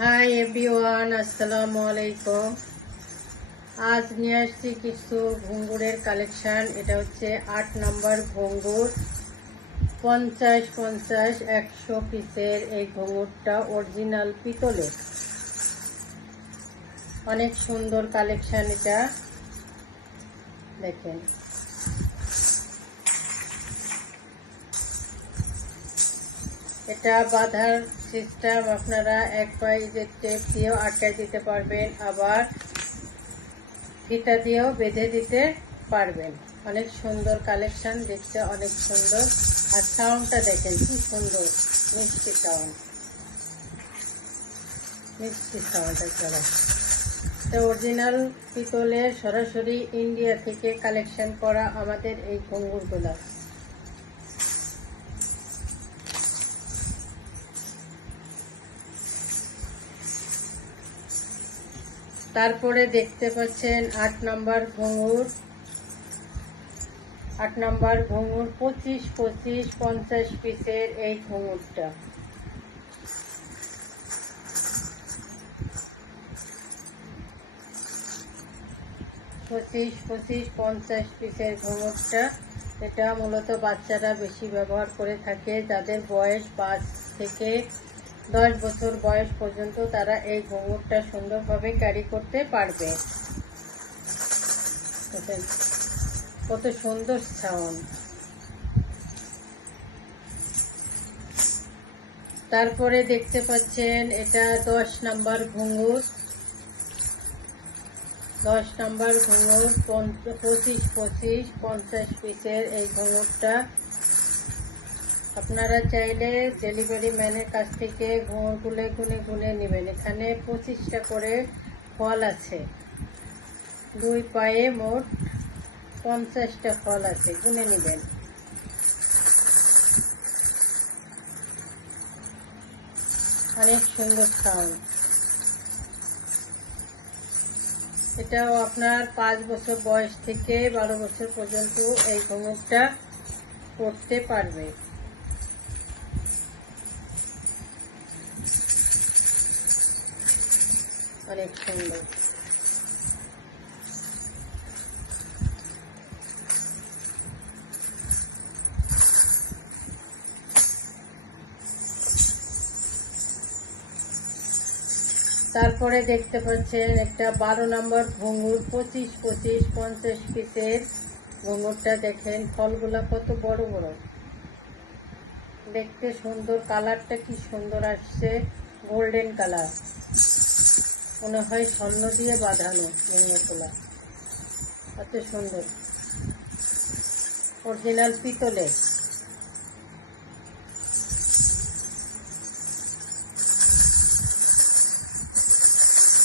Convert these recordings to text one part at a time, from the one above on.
Hi everyone আসসালামু আলাইকুম আজ নিয়ে আসছি কিছু ঘুঙ্গুরের কালেকশান এটা হচ্ছে আট নম্বর ঘুঙ্গুর। পঞ্চাশ পঞ্চাশ, একশো পিসের এই ঘুঙ্গুরটা অরিজিনাল পিতলের। অনেক সুন্দর কালেকশান এটা। দেখেন। এটা বাঁধার সিস্টেম আপনারা এক পাইজের টেপ দিয়েও আটকায় দিতে পারবেন, আবার ফিতা দিয়েও বেঁধে দিতে পারবেন। অনেক সুন্দর কালেকশন দেখতে অনেক সুন্দর। আর সাউন্ডটা দেখেন, কি সুন্দর, মিষ্টি সাউন্ড মিষ্টি সাউন্ড তো অরিজিনাল পিতলে সরাসরি ইন্ডিয়া থেকে কালেকশন করা আমাদের এই ঘুঙ্গুরগুলা তারপরে দেখতে পাচ্ছেন আট নম্বর ঘুঙুর। আট নম্বর ঘুঙুর, পঁচিশ পঁচিশ, পঞ্চাশ পিসের এই ঘুঙুরটা। পঁচিশ পঁচিশ, পঞ্চাশ পিসের ঘুঙুরটা। এটা মূলত বাচ্চারা বেশি ব্যবহার করে থাকে। যাদের বয়স পাঁচ থেকে দশ বছর বয়স পর্যন্ত তারা এই ঘুঙুরটা সুন্দরভাবে ক্যারি করতে পারবে। কত সুন্দর সাউন্ড। তারপরে দেখতে পাচ্ছেন, এটা দশ নাম্বার ঘুঙুর। দশ নাম্বার ঘুঙুর পঁচিশ পঁচিশ, পঞ্চাশ পিসের এই ঘুঙুরটা। আপনারা চাইলে ডেলিভারি ম্যানের কাছ থেকে গুলে গুনে গুনে নেবেন। এখানে পঁচিশটা করে ফল আছে। দুই পায়ে মোট পঞ্চাশটা ফল আছে, গুনে নেবেন। অনেক সুন্দর সাউন্ড এটাও আপনার পাঁচ বছর বয়স থেকে বারো বছর পর্যন্ত এই ঘুঙুরটা করতে পারবে। অনেক সুন্দর তারপরে দেখতে পাচ্ছেন একটা বারো নম্বর ঘুঙুর, পঁচিশ পঁচিশ, পঞ্চাশ পিসের ঘুঙুরটা দেখেন, ফলগুলা কত বড় বড়। দেখতে সুন্দর, কালারটা কি সুন্দর আসছে গোল্ডেন কালার মনে হয় স্বর্ণ দিয়ে বাঁধানো ঘুঙুরগুলা এত সুন্দর। অরিজিনাল পিতলে।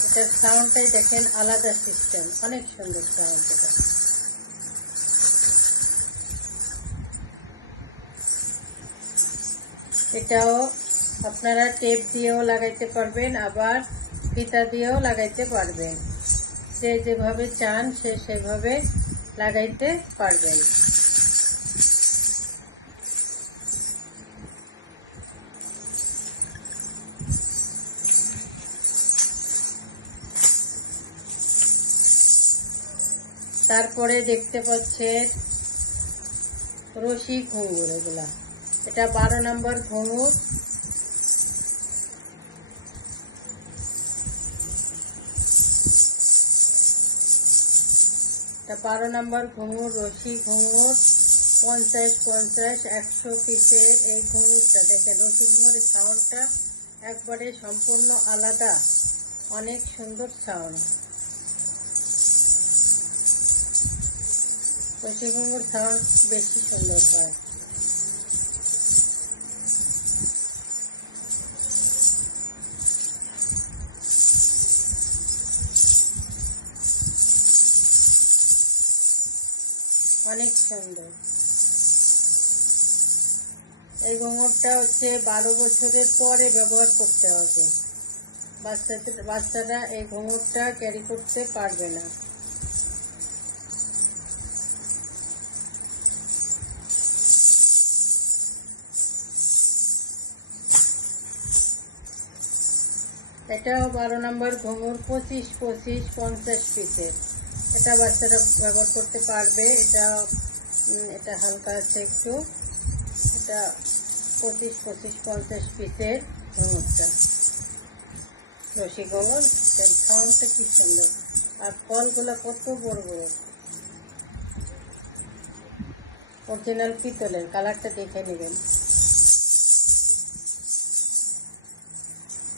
এটার সাউন্ডটাই দেখেন আলাদা সিস্টেম অনেক সুন্দর সাউন্ড এটা। এটাও আপনারা টেপ দিয়েও লাগাইতে পারবেন, আবার ফিতা দিয়েও লাগাইতে পারবেন। যে যেভাবে চান, সে সেভাবে লাগাইতে পারবেন। তারপরে দেখতে পাচ্ছেন রশি ঘুঙুর এগুলা। এটা বারো নম্বর ঘুঙুর। বারো নম্বর ঘুঙুর, রশি ঘুঙুর, পঞ্চাশ পঞ্চাশ, একশো পিসের এই ঘুঙুরটা। দেখেন রশি ঘুঙুরের সাউন্ডটা একবারে সম্পূর্ণ আলাদা। অনেক সুন্দর সাউন্ড রশি ঘুঙুর সাউন্ড বেশি সুন্দর হয়। অনেক সুন্দর। এই ঘুঙুরটা হচ্ছে বারো বছরের পরে ব্যবহার করতে হবে। বাচ্চাদের বাচ্চারা এই ঘুঙুরটা ক্যারি করতে পারবে না। এটাও বারো নম্বর ঘুঙুর পঁচিশ পঁচিশ, পঞ্চাশ পিসের এটা বাচ্চারা ব্যবহার করতে পারবে। এটা এটা হালকা আছে একটু। এটা পঁচিশ পঁচিশ, পঞ্চাশ পিসের ঘুঙুরটা রসিগোল সাউন্ডটা কি সুন্দর। আর ফলগুলো কত বড় বড়। অরিজিনাল পিতলের, কালারটা দেখে নেবেন।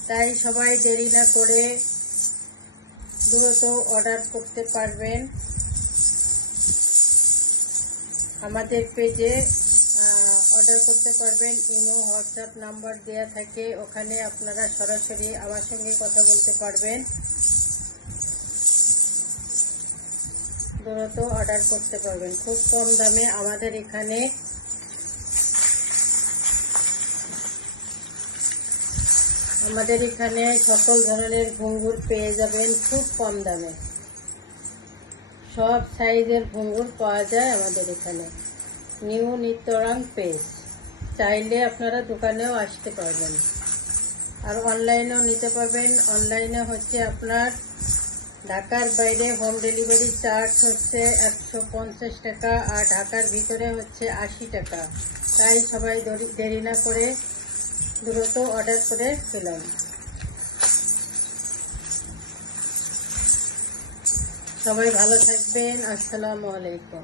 তাই সবাই দেরি না করে দ্রুত অর্ডার করতে পারবেন। আমাদের পেজে অর্ডার করতে পারবেন। ইমো, হোয়াটসঅ্যাপ নাম্বার দেয়া থাকে। ওখানে আপনারা সরাসরি আমার সঙ্গে কথা বলতে পারবেন। দ্রুত অর্ডার করতে পারবেন। খুব কম দামে আমাদের এখানে আমাদের এখানে সকল ধরনের ঘুঙ্গুর পেয়ে যাবেন খুব কম দামে। সব সাইজের ঘুঙ্গুর পাওয়া যায় আমাদের এখানে। নিউ নিত্যরাং পেজ চাইলে আপনারা দোকানেও আসতে পারবেন। আর অনলাইনেও নিতে পারবেন। অনলাইনে হচ্ছে আপনার ঢাকার বাইরে হোম ডেলিভারি চার্জ হচ্ছে একশো পঞ্চাশ টাকা আর ঢাকার ভিতরে হচ্ছে আশি টাকা। তাই সবাই দরি- দেরি না করে দ্রুত অর্ডার করে ফেলাম সবাই ভালো থাকবেন। আসসালামু আলাইকুম।